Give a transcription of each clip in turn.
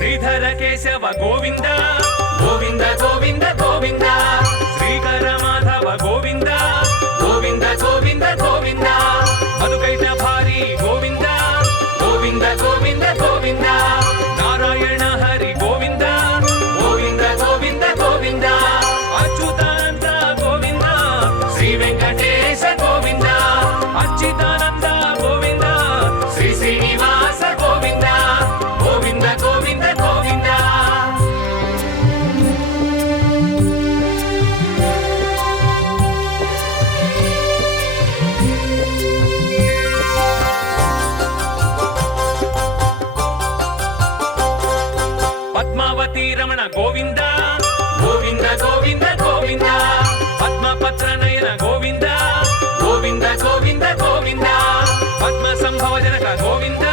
శ్రీధర కేశవ గోవింద గోవింద గోవింద గోవింద శ్రీకర మాధవ గోవింద గోవింద గోవింద గోవింద మధుకైట భారీ గోవింద గోవింద గోవింద గోవింద నారాయణ హరి గోవింద గోవింద గోవింద గోవింద అచ్యుతానంద గోవింద శ్రీ వెంకటేశ గోవింద అచ్యుతానంద గోవింద శ్రీ శ్రీనివాస గోవింద గోవింద గోవింద గోవింద పద్మావతి రమణ గోవింద గోవింద గోవింద గోవింద పద్మపత్ర నయన గోవింద గోవింద గోవింద గోవింద పద్మ సంభవ జనక గోవింద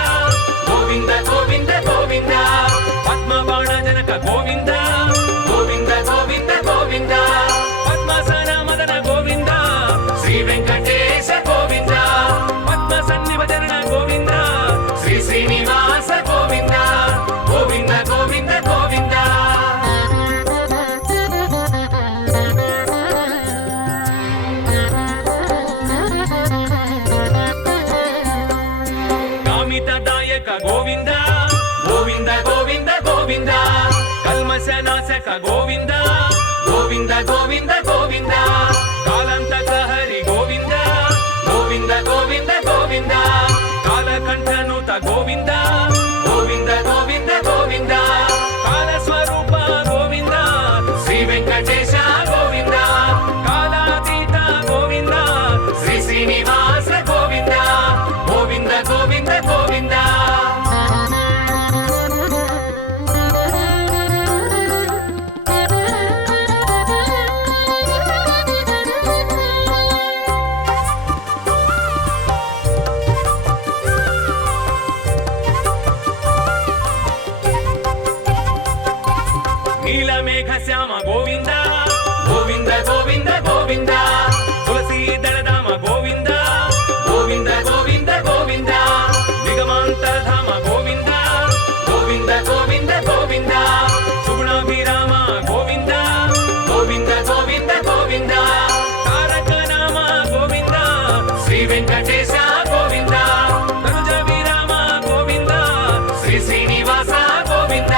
గోవింద గోవింద గోవింద పద్మ బాణ జనక గోవింద గోవింద గోవింద గోవింద పద్మసన మదన గోవింద శ్రీ వెంకటేశ గోవింద పద్మ సన్నివచరణ గోవింద శ్రీ శ్రీనివాస గోవింద గోవింద గోవింద గోవింద కామితదాయక గోవింద గోవింద గోవింద గోవింద కల్మశనాశక గోవింద గోవింద గోవింద గోవింద కాలంతక హరి గోవింద గోవింద గోవింద గోవింద కాలకంఠనుత గోవింద గోవింద గోవింద గోవింద కాలస్వరూప గోవింద శ్రీ వెంకటేశ గోవింద కాలాతీత గోవింద శ్రీ శ్రీనివాస గోవింద గోవింద గోవింద గోవింద నీలమేఘ శ్యామ గోవింద గోవింద గోవింద గోవింద తులసీ దళధామ గోవింద గోవింద గోవింద గోవింద నిగమాంతరధామ గోవింద గోవింద గోవింద గోవింద సుగుణాభిరామ గోవింద గోవింద గోవింద గోవింద తారక నామ గోవింద శ్రీ వెంకటేశ గోవింద తనుజ విరామ గోవింద శ్రీ శ్రీనివాస గోవింద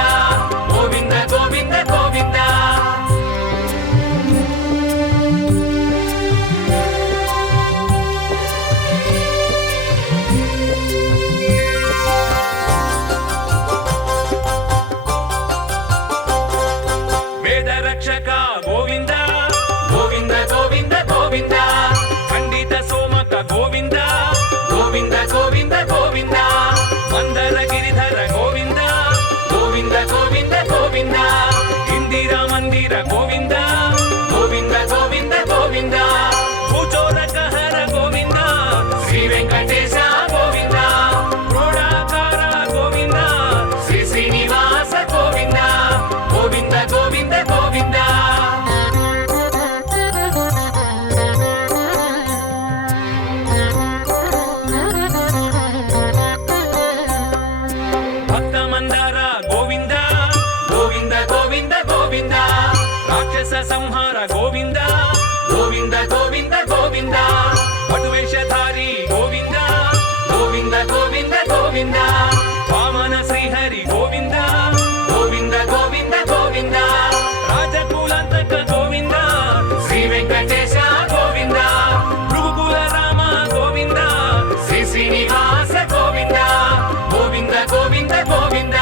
గోవింద గోవింద గోవింద వేద రక్షక గోవింద గోవింద గోవింద గోవింద ఖండిత సోమక గోవింద గోవింద గోవింద గోవింద మందర గిరిధర గోవింద గోవింద గోవింద గోవింద ఇందిరా మందిర గోవింద గోవింద గోవింద గోవింద భూచోరక హర గోవింద శ్రీ వెంకటేశ గోవింద క్రోడాకార గోవింద శ్రీ శ్రీనివాస గోవింద గోవింద గోవింద గోవింద భక్త మందార గోవింద గోవింద గోవింద గోవింద రాక్షస సంహార గోవింద గోవింద గోవింద గోవింద పటువేషధారి గోవింద గోవింద గోవింద గోవింద వామన శ్రీహరి గోవింద గోవింద గోవింద గోవింద రాజకులంతక గోవింద శ్రీ వెంకటేశ గోవింద భృగుకుల రామ గోవింద శ్రీ శ్రీనివాస గోవింద గోవింద గోవింద గోవింద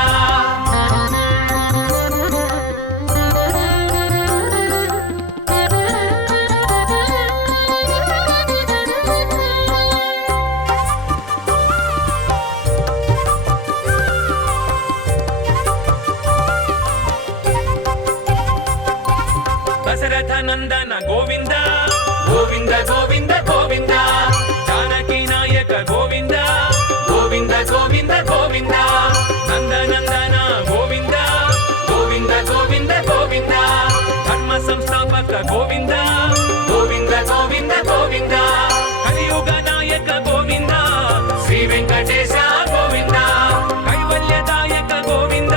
దశరథ నందన గోవింద గోవింద గోవింద గోవింద జానకి నాయక గోవింద గోవింద గోవింద గోవింద నందనందన గోవింద గోవింద గోవింద గోవింద ధర్మ సంస్థాపక గోవింద గోవింద గోవింద గోవింద కలియుగ నాయక గోవింద శ్రీ వెంకటేశ గోవింద కైవల్యదాయక గోవింద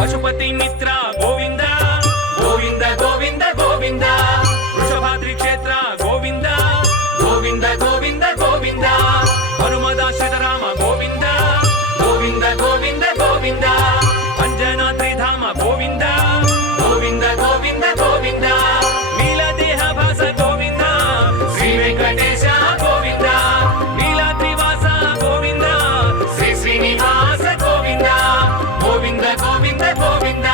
పశుపతి మిత్ర గోవింద గోవింద గోవింద గోవింద వృషభాద్రి క్షేత్ర గోవింద గోవింద గోవింద గోవింద హనుమదాశ్రితరామ గోవింద గోవింద గోవింద గోవింద అంజనాద్రి ధామ గోవింద గోవింద గోవింద గోవింద నీలదేహ భాస గోవింద శ్రీ వెంకటేశ గోవింద నీలాద్రివాస గోవింద శ్రీ శ్రీనివాస గోవింద గోవింద గోవింద గోవింద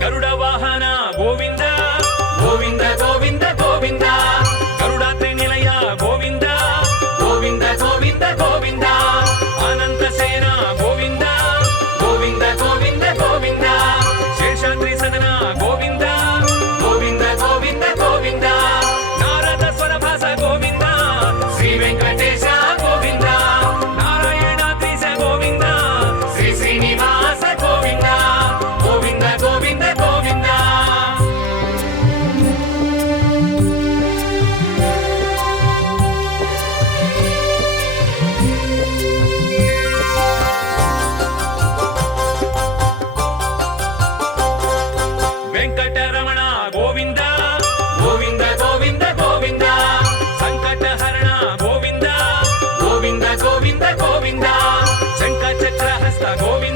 గరుడ వాహన గోవింద గోవింద గోవింద గోవింద గరుడాద్రి నిలయ గోవింద గోవింద గోవింద గోవింద అనంత సేన గోవింద గోవింద గోవింద గోవింద శేషాద్రి సదన గోవింద గోవింద గోవింద గోవింద నారద స్వరభాస గోవింద శ్రీ వెంకటేశ గోవింద నారాయణాద్రీశ గోవింద శ్రీ శ్రీనివాస గోవింద గోవింద గోవింద గోవింద వెంకటరమణ గోవింద గోవింద గోవింద గోవింద సంకటహరణ గోవింద గోవింద గోవింద గోవింద శంఖ చక్రహస్త గోవింద